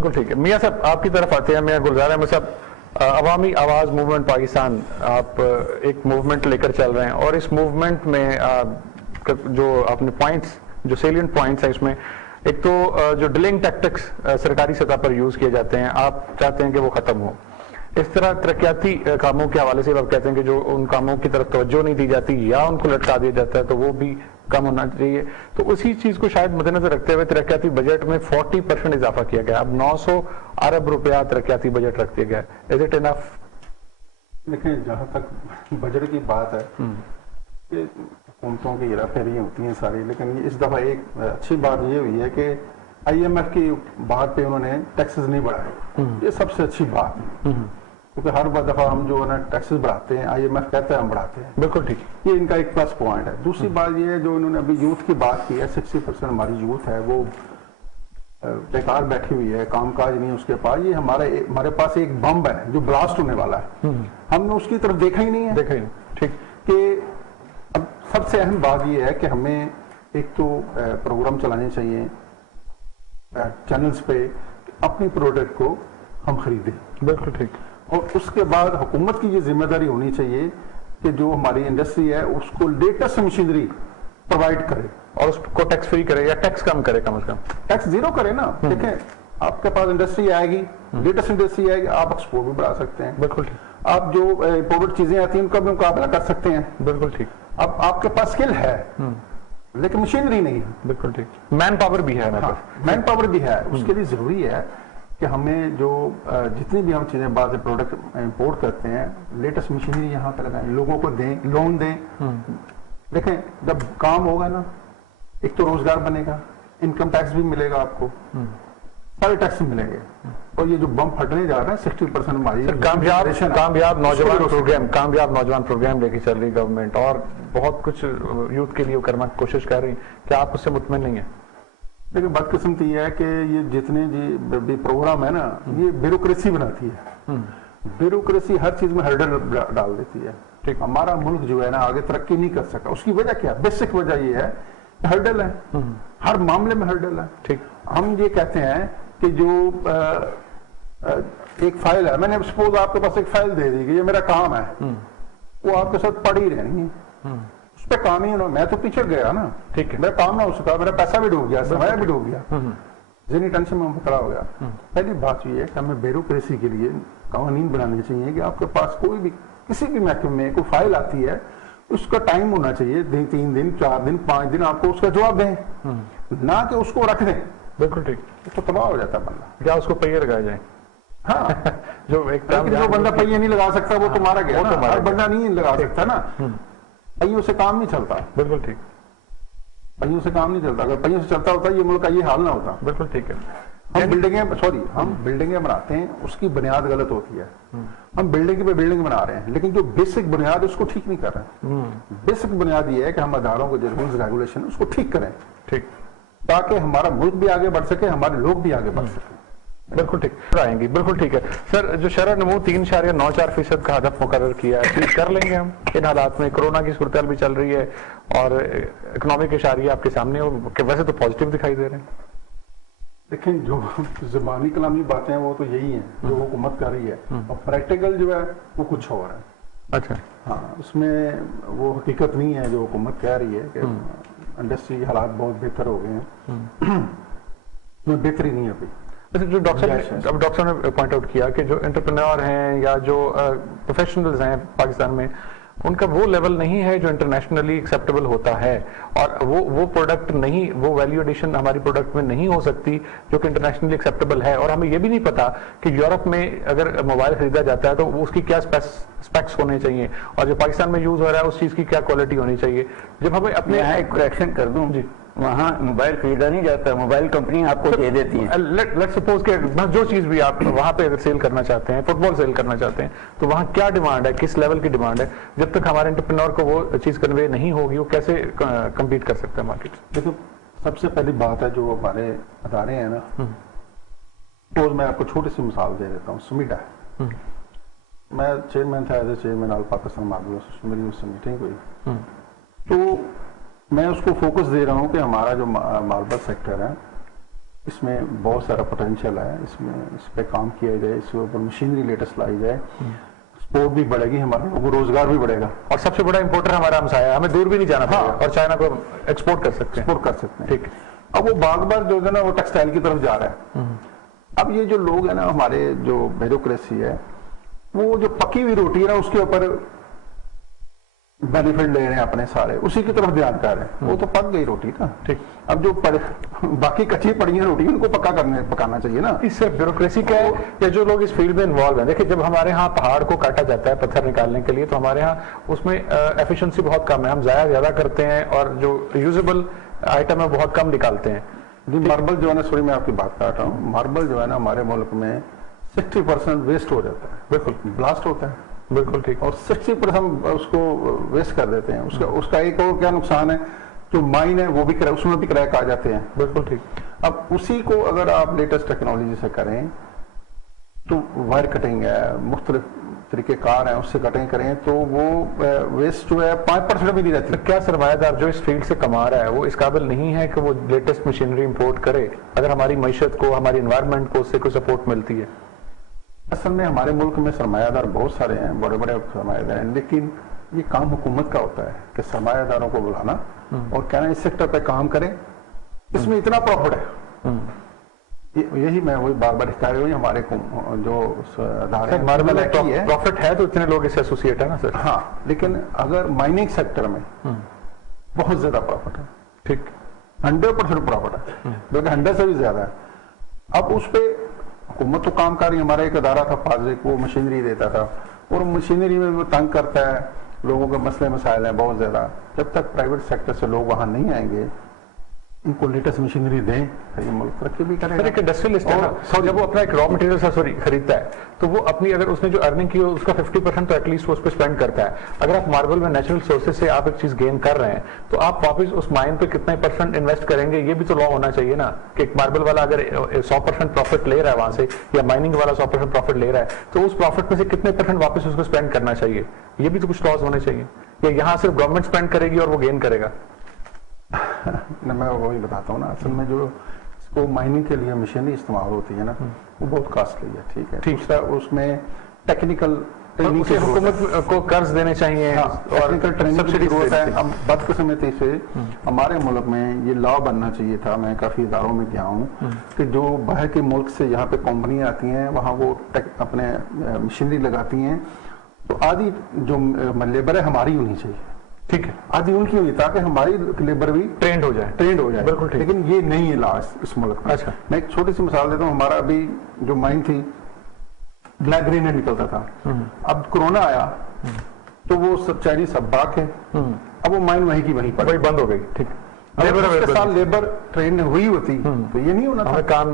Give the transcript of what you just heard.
بالکل ٹھیک ہے. میاں صاحب آپ کی طرف آتے ہیں. میاں گلزار احمد صاحب, عوامی آواز موومنٹ پاکستان, آپ ایک موومنٹ لے کر چل رہے ہیں, اور اس موومنٹ میں جو آپ نے پوائنٹس, جو سیلینٹ پوائنٹس ہیں اس میں, ایک تو جو ڈیلنگ ٹیکٹکس سرکاری سطح پر یوز کیے جاتے ہیں, آپ چاہتے ہیں کہ وہ ختم ہو. اس طرح ترقیاتی کاموں کے حوالے سے آپ کہتے ہیں کہ جو ان کاموں کی طرف توجہ نہیں دی جاتی یا ان کو لٹکا دیا جاتا ہے, تو وہ بھی کم ہونا چاہیے. تو اسی چیز کو شاید مد نظر رکھتے ہوئے ترقیاتی بجٹ میں 40% اضافہ کیا گیا. اب 900 ارب روپیہ ترقیاتی بجٹ رکھ دیا گیا. Is it enough? دیکھیں, جہاں تک بجٹ کی بات ہے کہ حکومتوں کی ہیرا پھیری ہوتی ہیں ساری, لیکن اس دفعہ ایک اچھی بات یہ ہوئی ہے کہ IMF کی بات پہ انہوں نے ٹیکسز نہیں بڑھائے. یہ سب سے اچھی بات ہے, کیونکہ ہر دفعہ ہم جو ہے نا ٹیکسز بڑھاتے ہیں, IMF کہتا ہے ہم بڑھاتے ہیں. بالکل ٹھیک, یہ ان کا ایک پلس پوائنٹ ہے. دوسری بات یہ ہے جو انہوں نے ابھی یوتھ کی بات کی ہے, 60% ہماری یوتھ ہے وہ بیکار بیٹھی ہوئی ہے, کام کاج نہیں اس کے پاس. یہ ہمارے پاس ایک بم ہے جو بلاسٹ ہونے والا ہے, ہم نے اس کی طرف دیکھا ہی نہیں ہے. دیکھا ہی نہیں. ٹھیک, کہ اب سب سے اہم بات یہ ہے کہ ہمیں ایک تو پروگرام چلانے چاہیے چینلز پہ, اپنی پروڈکٹ کو ہم خریدیں. بالکل ٹھیک. اور اس کے بعد حکومت کی یہ ذمہ داری ہونی چاہیے کہ جو ہماری انڈسٹری ہے اس کو لیٹسٹ مشینری پرووائڈ کرے, اور اس کو ٹیکس فری کرے یا ٹیکس کم کرے, کم از کم ٹیکس زیرو کرے نا. دیکھیں, آپ کے پاس انڈسٹری آئے گی, لیٹسٹ انڈسٹری آئے گی, آپ ایکسپورٹ بھی بڑھا سکتے ہیں. بالکل ٹھیک. آپ جو امپورٹڈ چیزیں آتی ہیں ان کا بھی مقابلہ کر سکتے ہیں. بالکل ٹھیک. اب آپ کے پاس اسکل ہے لیکن مشینری نہیں ہے. بالکل ٹھیک. مین پاور بھی ہے ہمارے پاس. مین پاور بھی ہے. اس کے لیے ضروری ہے کہ ہمیں جو جتنی بھی ہم چیزیں بعض پروڈکٹ امپورٹ کرتے ہیں, لیٹسٹ مشینری یہاں پہ لگائیں, لوگوں کو دیں, لون دیں. دیکھیں, جب کام ہوگا نا, ایک تو روزگار بنے گا, انکم ٹیکس بھی ملے گا آپ کو, سارے ٹیکس ملیں گے. اور یہ جو بم پھٹنے جا رہا ہے 60% ہماری کامیاب نوجوان پروگرام لے کے چل رہی گورنمنٹ, اور بہت کچھ یوتھ کے لیے کرنا کوشش کر رہی. کیا آپ اس سے مطمئن نہیں ہیں؟ لیکن بدقسمتی یہ ہے کہ یہ جتنے بھی پروگرام ہے نا, یہ بیوروکریسی بناتی ہے. بیوروکریسی ہر چیز میں ہرڈل ڈال دیتی ہے. ہمارا ملک جو ہے نا آگے ترقی نہیں کر سکا. اس کی وجہ کیا؟ بیسک وجہ یہ ہے کہ ہرڈل ہے, ہر معاملے میں ہرڈل ہے. ٹھیک, ہم یہ کہتے ہیں کہ جو ایک فائل ہے, میں نے سپوز آپ کے پاس ایک فائل دے دی کہ یہ میرا کام ہے, وہ آپ کے ساتھ پڑی رہنی ہے, اس پہ کام ہی میں تو پیچھے گیا نا. ٹھیک ہے, میرا کام نہ ہو سکا, میرا پیسہ بھی ڈوب گیا, سرمایہ بھی ڈوب گیا, ذہنی ٹینشن میں پکڑا ہو گیا. پہلی بات یہ ہے کہ ہمیں بیوروکریسی کے لیے قوانین بنانے چاہیے کہ آپ کے پاس کوئی بھی کسی بھی محکمے میں کوئی فائل آتی ہے, اس کا ٹائم ہونا چاہیے, 3 دن 4 دن 5 دن آپ کو اس کا جواب دیں, نہ کہ اس کو رکھ دیں. بالکل ٹھیک. تو تباہ ہو جاتا ہے بندہ. کیا اس کو پہیے لگائے جائیں؟ ہاں, جو بندہ پہیے نہیں لگا سکتا وہ تمہارا گیا. ہر بندہ نہیں لگا سکتا نا, پہیوں سے کام نہیں چلتا. بالکل ٹھیک, پہیوں سے کام نہیں چلتا. اگر پہیوں سے چلتا ہوتا یہ ملک کا یہ حال نہ ہوتا. بالکل ٹھیک ہے. ہم بلڈنگیں بناتے ہیں, اس کی بنیاد غلط ہوتی ہے. ہم بلڈنگ پہ بلڈنگ بنا رہے ہیں, لیکن جو بیسک بنیاد اس کو ٹھیک نہیں کر رہے. بیسک بنیاد یہ ہے کہ ہم اداروں کو جو رولز ریگولیشن اس کو ٹھیک کریں. ٹھیک, تاکہ ہمارا ملک بھی آگے بڑھ سکے, ہمارے لوگ بھی آگے بڑھ سکیں. بالکل ٹھیک, آئیں گی. بالکل ٹھیک ہے سر. جو شرح نمو 3.94% کا ہدف مقرر کیا ہے, اچیو کر لیں گے ہم ان حالات میں؟ کورونا کی صورتحال بھی چل رہی ہے اور اکنامک اشاریہ آپ کے سامنے, اور ویسے تو پازیٹیو دکھائی دے رہے ہیں. دیکھیں, جو زبانی کلامی باتیں ہیں وہ تو یہی ہیں جو حکومت کر رہی ہے, اور پریکٹیکل جو ہے وہ کچھ اور ہے. اچھا, ہاں, اس میں وہ حقیقت نہیں ہے جو حکومت کہہ رہی ہے کہ انڈسٹری حالات بہت بہتر ہو گئے ہیں. بہتری نہیں ہے ابھی. جو ڈاکٹر نے پوائنٹ آؤٹ کیا کہ جو انٹرپرینور ہیں یا جو پروفیشنلز ہیں پاکستان میں, ان کا وہ لیول نہیں ہے جو انٹرنیشنلی ایکسیپٹیبل ہوتا ہے, اور وہ پروڈکٹ نہیں, وہ ویلیو ایڈیشن ہماری پروڈکٹ میں نہیں ہو سکتی جو کہ انٹرنیشنلی ایکسیپٹیبل ہے. اور ہمیں یہ بھی نہیں پتا کہ یورپ میں اگر موبائل خریدا جاتا ہے تو اس کی کیا اسپیکس ہونے چاہیے, اور جو پاکستان میں یوز ہو رہا ہے اس چیز کی کیا کوالٹی ہونی چاہیے. جب ہمیں اپنے یہاں ایک کریکشن کر دوں, جی, وہاں موبائل خریدا نہیں جاتا, موبائل کمپنی آپ کو دے دیتی ہیں. لیٹ سپوز کہ جو چیز بھی آپ وہاں پہ اگر سیل کرنا چاہتے ہیں, فٹ بال سیل کرنا چاہتے ہیں, تو وہاں کیا ڈیمانڈ ہے, کس لیول کی ڈیمانڈ ہے؟ جب تک ہمارے انٹرپرینور کو وہ چیز کنوے نہیں ہوگی, وہ کیسے کمپیٹ کر سکتے ہیں مارکیٹ؟ دیکھو, سب سے پہلی بات ہے جو ہمارے ادارے ہیں نا, تو میں آپ کو چھوٹی سی مثال دے دیتا ہوں. سمیٹا ہے, میں چیئرمین تھا, as a chairman all Pakistan marble association, میری اس سے میٹنگ ہوئی, تو میں اس کو فوکس دے رہا ہوں کہ ہمارا جو ماربل سیکٹر ہے اس میں بہت سارا پوٹینشیل ہے، اس پہ کام کیا جائے، اس کے اوپر مشینری لیٹسٹ لائی جائے، سپورٹ بھی بڑھے گی، ہمارے لوگوں کو روزگار بھی بڑھے گا، اور سب سے بڑا امپورٹر ہمارا ہمسایہ ہے، ہمیں دور بھی نہیں جانا پڑے گا اور چائنا کو ایکسپورٹ کر سکتے ہیں. ٹھیک. اب وہ باغ بار جو ہے نا وہ ٹیکسٹائل کی طرف جا رہا ہے. اب یہ جو لوگ ہیں نا ہمارے جو بیوروکریسی ہے وہ جو پکی ہوئی روٹی ہے نا اس کے اوپر بینیفٹ لے رہے ہیں اپنے سارے، اسی کی طرف دھیان کر رہے ہیں. وہ تو پک گئی روٹی نا. ٹھیک. اب جو باقی کچی پڑی ہیں روٹی ان کو پکانا چاہیے نا. اس سے بیوروکریسی کا ہے یا جو لوگ اس فیلڈ میں انوالو ہیں. دیکھیں جب ہمارے ہاں پہاڑ کو کاٹا جاتا ہے پتھر نکالنے کے لیے تو ہمارے ہاں اس میں ایفیشنسی بہت کم ہے، ہم ضائع زیادہ کرتے ہیں اور جو یوزیبل آئٹم ہے بہت کم نکالتے ہیں. جی ماربل جو ہے نا، سوری میں آپ کی بات کر رہا ہوں، ماربل جو ہے نا ہمارے ملک میں 60% ویسٹ ہو جاتا ہے. بالکل بلاسٹ ہوتا ہے. بالکل ٹھیک. اور 60% ہم اس کو ویسٹ کر دیتے ہیں. اس کا ایک اور کیا نقصان ہے، جو مائن ہے وہ بھی اس میں بھی کریک آ جاتے ہیں. بالکل ٹھیک. اب اسی کو اگر آپ لیٹسٹ ٹیکنالوجی سے کریں تو وائر کٹنگ ہے، مختلف طریقے کار ہیں، اس سے کٹنگ کریں تو وہ ویسٹ جو ہے 5% بھی نہیں رہتی. کیا سرمایہ دار جو اس فیلڈ سے کما رہا ہے وہ اس قابل نہیں ہے کہ وہ لیٹسٹ مشینری امپورٹ کرے اگر ہماری معیشت کو، ہماری انوائرمنٹ کو اس سے کوئی سپورٹ ملتی ہے؟ اصل میں ہمارے ملک میں سرمایہ دار بہت سارے ہیں، بڑے بڑے سرمایہ دار ہیں، لیکن یہ کام حکومت کا ہوتا ہے کہ سرمایہ داروں کو بلانا اور کہنا اس سیکٹر پہ کام کریں، اس میں اتنا پروفٹ ہے. یہی میں وہی بار بار کہہ رہی ہوں، ہمارے جو ادارے پروفٹ ہے تو اتنے لوگ اس سے ایسوسیٹ ہے نا سر. ہاں، لیکن اگر مائننگ سیکٹر میں بہت زیادہ پروفٹ ہے. ٹھیک. 100% پروفٹ ہے، بلکہ 100 سے بھی زیادہ ہے. اب اس پہ حکومت تو کام کر رہی ہے. ہمارا ایک ادارہ تھا فازق، وہ مشینری دیتا تھا اور مشینری میں وہ تنگ کرتا ہے، لوگوں کے مسئلے مسائل ہیں بہت زیادہ. جب تک پرائیویٹ سیکٹر سے لوگ وہاں نہیں آئیں گے، ان کو لیٹسٹ مشینری دیں، یہ ملک ترقی بھی کرے گا. ایک انڈسٹریلسٹ ہے نا، جب وہ اپنا ایک را مٹیریل خریدتا ہے تو وہ اپنی اگر اس نے جو ارننگ کی ہو اس کا 50% تو ایٹ لیسٹ وہ اس پہ اسپینڈ کرتا ہے. اگر آپ ماربل میں نیچرل سورسز سے آپ ایک چیز گین کر رہے ہیں تو آپ واپس اس مائن پہ کتنے % انویسٹ کریں گے، یہ بھی تو لا ہونا چاہیے نا. کہ ایک ماربل والا اگر 100% پروفٹ لے رہا ہے وہاں سے، یا مائننگ والا 100% پروفٹ لے رہا ہے تو اس پروفٹ میں سے کتنے % واپس اس کو اسپینڈ کرنا چاہیے. یہ بھی تو کچھ لاز ہونے چاہیے. یا یہاں صرف گورنمنٹ اسپینڈ کرے گی اور وہ گین کرے گا؟ میں وہی بتاتا ہوں نا، اصل میں جو اس کو مائننگ کے لیے مشینری استعمال ہوتی ہے نا وہ بہت کاسٹلی ہے. ٹھیک ہے. اس میں ٹیکنیکل حکومت کو قرض دینے چاہیے، ٹیکنیکل ٹریننگ کی ضرورت ہے. اب بدقسمتی سے ہمارے ملک میں یہ لا بننا چاہیے تھا. میں کافی اداروں میں گیا ہوں کہ جو باہر کے ملک سے یہاں پہ کمپنیاں آتی ہیں وہاں وہ اپنے مشینری لگاتی ہیں تو آدھی جو لیبر ہے ہماری ہونی چاہیے. ٹھیک ہے. آدھی ان کی ہوئی تاکہ ہماری لیبر بھی ٹرینڈ ہو جائے. بالکل. لیکن یہ نہیں ہے لا اس ملک میں. اچھا، میں ایک چھوٹی سی مثال دیتا ہوں. ہمارا ابھی جو مائن تھی بلیک گرینیڈ نکلتا تھا. اب کورونا آیا تو وہ سب چائنیز سب باق ہے. اب وہ مائن وہیں کی وہیں بند ہو گئی. ٹھیک. لیبر ٹرین ہوئی ہوتی تو یہ نہیں ہونا تھا. کام